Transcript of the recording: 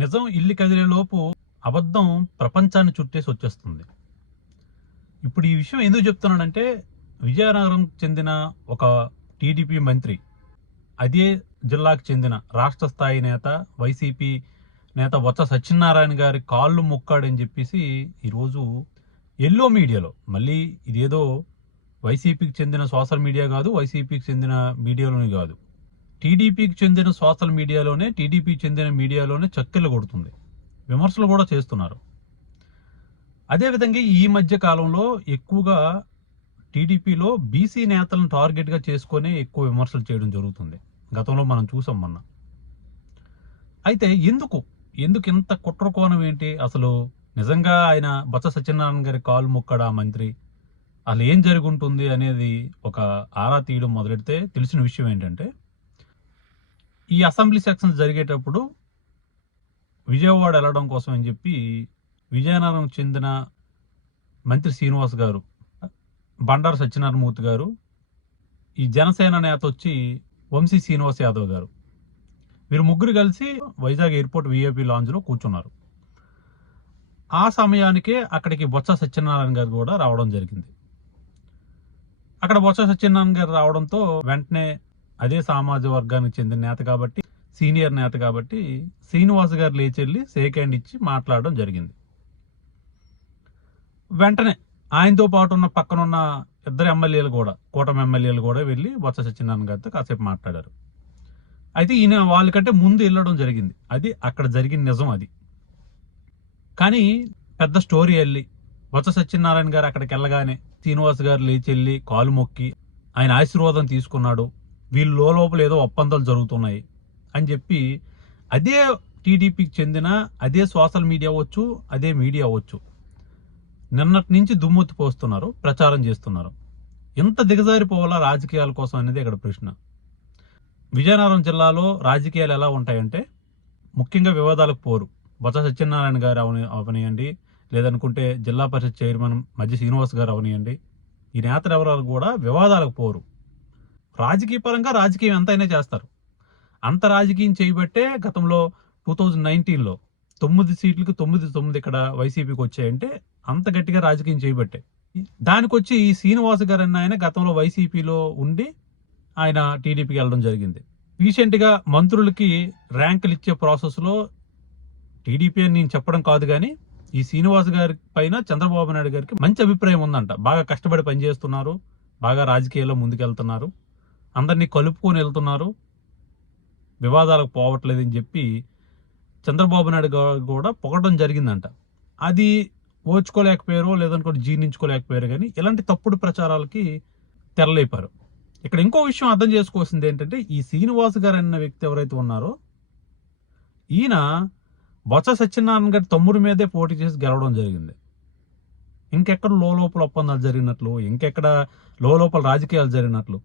నిజం ఇల్లు కదిలే లోపు అబద్ధం ప్రపంచాన్ని చుట్టేసి వచ్చేస్తుంది. ఇప్పుడు ఈ విషయం ఎందుకు చెప్తున్నానంటే విజయనగరం చెందిన ఒక టీడీపీ మంత్రి అదే జిల్లాకు చెందిన రాష్ట్ర స్థాయి నేత వైసీపీ నేత వత్స సత్యనారాయణ గారి కాళ్ళు మొక్కాడని చెప్పేసి ఈరోజు ఎల్లో మీడియాలో మళ్ళీ ఇదేదో వైసీపీకి చెందిన సోషల్ మీడియా కాదు వైసీపీకి చెందిన మీడియాలోనే కాదు. టీడీపీకి చెందిన సోషల్ మీడియాలోనే టీడీపీకి చెందిన మీడియాలోనే చక్కెలు కొడుతుంది. విమర్శలు కూడా చేస్తున్నారు. అదేవిధంగా ఈ మధ్య కాలంలో ఎక్కువగా టీడీపీలో బీసీ నేతలను టార్గెట్గా చేసుకొని ఎక్కువ విమర్శలు చేయడం జరుగుతుంది. గతంలో మనం చూసాం మొన్న. అయితే ఎందుకు? ఎందుకు ఇంత కుట్ర కోణం ఏంటి? అసలు నిజంగా ఆయన బొత్స సత్యనారాయణ గారి కాలు మొక్కడా మంత్రి? అసలు ఏం జరుగుంటుంది ఉంటుంది అనేది ఒక ఆరా తీయడం మొదలెడితే తెలిసిన విషయం ఏంటంటే ఈ అసెంబ్లీ సెక్షన్స్ జరిగేటప్పుడు విజయవాడ వెళ్ళడం కోసం అని చెప్పి విజయనగరం చెందిన మంత్రి శ్రీనివాస్ గారు బండారు సత్యనారాయణమూర్తి గారు ఈ జనసేన నేత వచ్చి వంశీ శ్రీనివాస్ యాదవ్ గారు. వీరు ముగ్గురు కలిసి వైజాగ్ ఎయిర్పోర్ట్ విఐపి లాంజ్లో కూర్చున్నారు. ఆ సమయానికే అక్కడికి బొత్స సత్యనారాయణ గారు కూడా రావడం జరిగింది. అక్కడ బొత్స సత్యనారాయణ గారు రావడంతో వెంటనే అదే సామాజిక వర్గానికి చెందిన నేత కాబట్టి సీనియర్ నేత కాబట్టి శ్రీనివాస్ గారు లేచెళ్ళి షేక్ హ్యాండ్ ఇచ్చి మాట్లాడడం జరిగింది. వెంటనే ఆయనతో పాటు ఉన్న పక్కనున్న ఇద్దరు ఎమ్మెల్యేలు కూడా కూటమి ఎమ్మెల్యేలు కూడా వెళ్ళి బొత్స సత్యనారాయణ గారితో కాసేపు మాట్లాడారు. అయితే ఈయన వాళ్ళకంటే ముందు వెళ్ళడం జరిగింది. అది అక్కడ జరిగిన నిజం అది. కానీ పెద్ద స్టోరీ వెళ్ళి బొత్స సత్యనారాయణ గారు అక్కడికి వెళ్ళగానే శ్రీనివాస్ గారు లేచి వెళ్ళి కాలు మొక్కి ఆయన ఆశీర్వాదం తీసుకున్నాడు. వీళ్ళు లోపల ఏదో ఒప్పందాలు జరుగుతున్నాయి అని చెప్పి అదే టీడీపీకి చెందిన అదే సోషల్ మీడియా అవ్వచ్చు అదే మీడియా అవ్వచ్చు నిన్నటి నుంచి దుమ్మెత్తి పోస్తున్నారు ప్రచారం చేస్తున్నారు. ఎంత దిగజారిపోవాలా రాజకీయాల కోసం అనేది ఇక్కడ ప్రశ్న. విజయనగరం జిల్లాలో రాజకీయాలు ఎలా ఉంటాయంటే ముఖ్యంగా వివాదాలకు పోరు. బొత్స సత్యనారాయణ గారు అవని అవనియండి లేదనుకుంటే జిల్లా పరిషత్ చైర్మన్ మధ్య శ్రీనివాస్ గారు అవనియండి. ఈ నేతలు ఎవరు కూడా వివాదాలకు పోరు. రాజకీయ పరంగా రాజకీయం ఎంతైనా చేస్తారు. అంత రాజకీయం చేయబట్టే గతంలో టూ థౌజండ్ నైన్టీన్లో తొమ్మిది సీట్లకు తొమ్మిది తొమ్మిది ఇక్కడ వైసీపీకి వచ్చాయంటే అంత గట్టిగా రాజకీయం చేయబట్టే. దానికి వచ్చి ఈ శ్రీనివాస్ గారు అన్న ఆయన గతంలో వైసీపీలో ఉండి ఆయన టీడీపీకి వెళ్ళడం జరిగింది. రీసెంట్గా మంత్రులకి ర్యాంకులు ఇచ్చే ప్రాసెస్లో టీడీపీ అని నేను చెప్పడం కాదు కానీ ఈ శ్రీనివాస్ గారి పైన చంద్రబాబు నాయుడు గారికి మంచి అభిప్రాయం ఉందంట. బాగా కష్టపడి పనిచేస్తున్నారు. బాగా రాజకీయాల్లో ముందుకెళ్తున్నారు. అందరినీ కలుపుకొని వెళ్తున్నారు. వివాదాలకు పోవట్లేదని చెప్పి చంద్రబాబు నాయుడు గారు కూడా పొగడం జరిగిందంట. అది ఓర్చుకోలేకపోయారో లేదనుకోండి జీర్ణించుకోలేకపోయారు కానీ ఇలాంటి తప్పుడు ప్రచారాలకి తెరలేపారు. ఇక్కడ ఇంకో విషయం అర్థం చేసుకోవాల్సింది ఏంటంటే ఈ శ్రీనివాస్ గారు అన్న వ్యక్తి ఎవరైతే ఉన్నారో ఈయన బొత్స సత్యనారాయణ గారి తమ్ముడి మీదే పోటీ చేసి గెలవడం జరిగింది. ఇంకెక్కడ లోపల ఒప్పందాలు జరిగినట్లు ఇంకెక్కడ లోపల రాజకీయాలు జరిగినట్లు